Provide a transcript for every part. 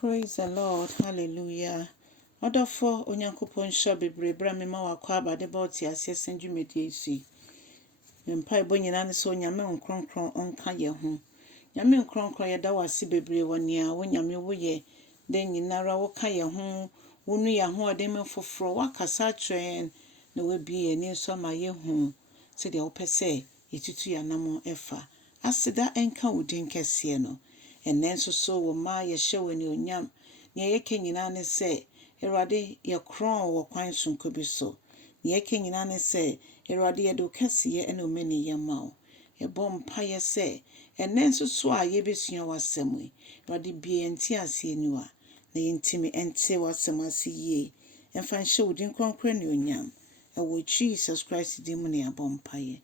Praise the Lord. Hallelujah. Odofo onyankopon sha bebre bra me ma wakwa abade ba oti ase senjumedi esi. Mpa ebo nyina ne so nyame nkronkron onka ye ho. Nyame nkronkron ye da wase bebre woni a wo nyame wo ye de nyinara wo ka ye ho wonu ya ho ode me foforo wakasa tren na wabie ni so ma ye hu se de wo pese yetutu ya namo efa aseda enka wudin kese no enenso so wo ma ye hye ni onyam ne yeke nyina ne se Erade ye kron wo kwan sonko bi so ne yeke nyina ne se Erade ye do kese ye ene omeni ye mawo ye bom pa ye se enenso so a ye besua wasem Erade bie enti ase niwa na yentimi ente wasem ase ye emfa hye wudin kronkron ne onyam ewo Jesus Christ di mu ne abom pa ye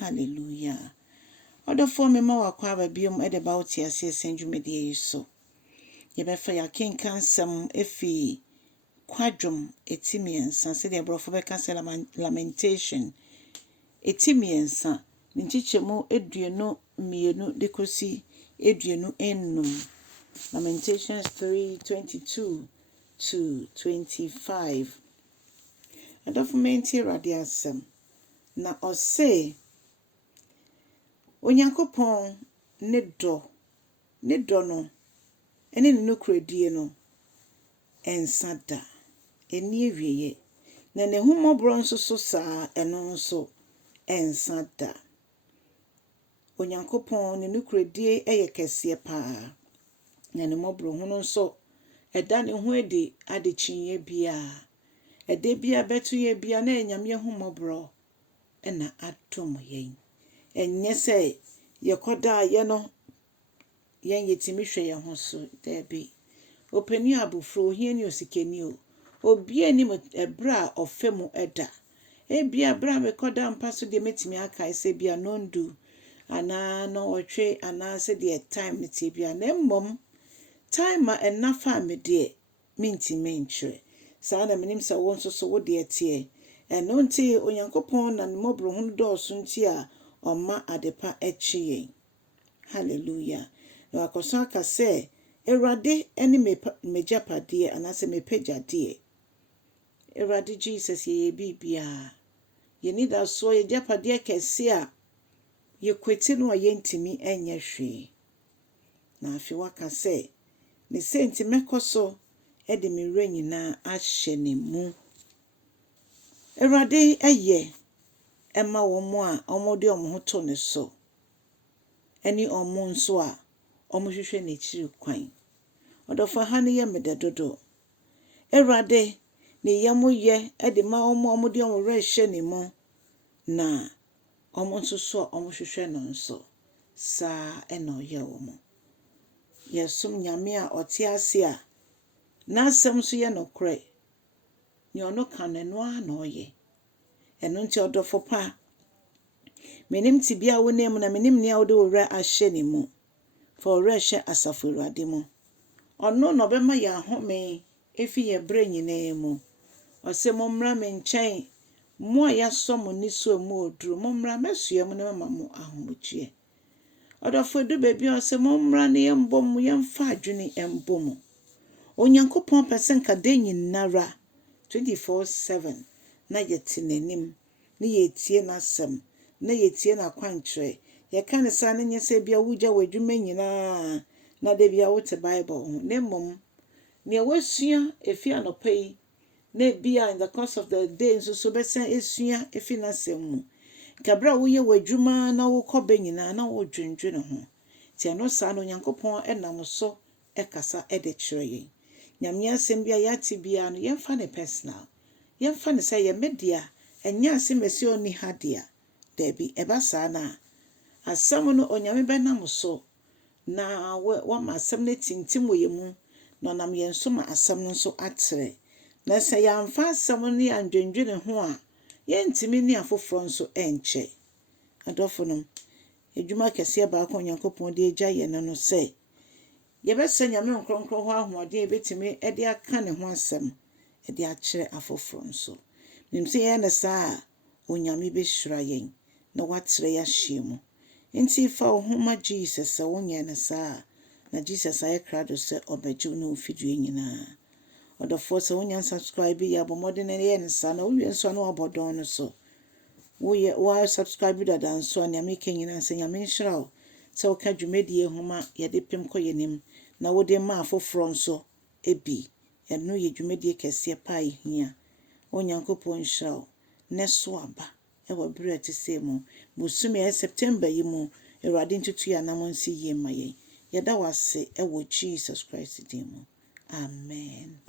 hallelujah. Odofo me ma wakwa ababiom ede ba oti ase senjumedi yi so ye befa ya kenkansam efi Kwadwom etimiensa se de brofo be kase lamentation etimiensa nchichemu eduenu mienu dekosi eduenu ennum Lamentations 3:22 to 25. Adofo menti radiasem na ose Onyankopon ne do no ene ne Nokwaredie no ensada eni ewieye na ne humobro nso so saa eno nso ensada Onyankopon ne Nokwaredie eye kese pa na ne mobro hu nso eda ne hu edi adechinye bia ede bia betu ye bia na enyame humobro ena atom yen enye se yekoda ye no yen yetimi hwe ye ho so debi openi abufro hie ni osikeni o obi ni ebra ofemu eda ebia bra me koda mpaso de metimi aka ese bia nondu ana no otwe ana se de time ne tie bia na mmom time a enafa me de minti menchre saa na menim se won so wo de tie eno nti Onyankopon na mobro hu do so nti a oma adepa echiye hallelujah na akoso aka se Erade eni mejapade anase mepejade Erade Jesus ye bibia ye need aso ye japade kese a ye kweti no yentimi enye hwe na afi waka se ne senti mekoso ede me nyina ahye ne mu Erade eye ema wo mo a omode omho to ne so eni omo nso a omohwehwe ne chiri kwan Odofo ha ne ye mededodo Erade ne yemoye ede ma omode omre hye ne mu na omo nso so omohwehwe no nso sa eno ye wo mo yesum nyame a ote ase a na asem so ye nokre ne ono kan eno a na oye eno nti odofo pa menim tibia wonem na menim ne awde owra ahye ne mu fa owra hye asafo Erade mu ono no bema ya home efi ye bre nyina mu ose momra me nchen mo a yasom ni so mu oduru momra mesua mu na mama mo ahomuchie odofo du bebi ose momra ne embom yemfa adwene embom Onyankopon pese nka de nyinara 24/7 na yetenanim na yetie nasem na yetie na kwantre ye kan sa na nyese bia wugya wadwuma nyina na de bia wote Bible ho nemom ne wasua efi anopai na bia in the course of the day so besa esua efi nasem mu kabra wo ye wadwuma na wo koba nyina na wo dwendwe ne ho ti ano sa no Onyankopon enam so ekasa ede kire yen nyame asem bia yati bia no yemfa ne personal yemfa ne say ye media enya asemesi oni hadia debi ebasa na asem no onyame benam so na wa ma asem ne tintim wo yemu no nam yensoma asem no so atere na se yamfa asem ne andwendwe ne ho a yentimi ne afoforo nso enche adofo no edwuma kese ba ko Onyankopon de agya ye no se ye bese nyame nkronkron ho ahode betimi e de aka ne ho asem e de akere afoforo nso nimse ye na saa onyame behira yen na watere ya hyiemu nti fa ho ma Jesus wonye na saa na Jesus aye krado se obeju no video nyina odofo se wonya subscribe ya bomode ne ye nsa na wowie nso na wabodon no so wo subscribe da dan so na me kenyina se nya me nhyira se wo ka dwumedie homa ye de pem koyenim na wo de ma afoforo nso ebi eno ye dwumedie kese pa ihia onyankopon nhyira ne so aba ewo bere ti se mu busumi September yi mu Erade ntutu ya na monsi ye maye yeda wase ewo Jesus Christ din mu amen.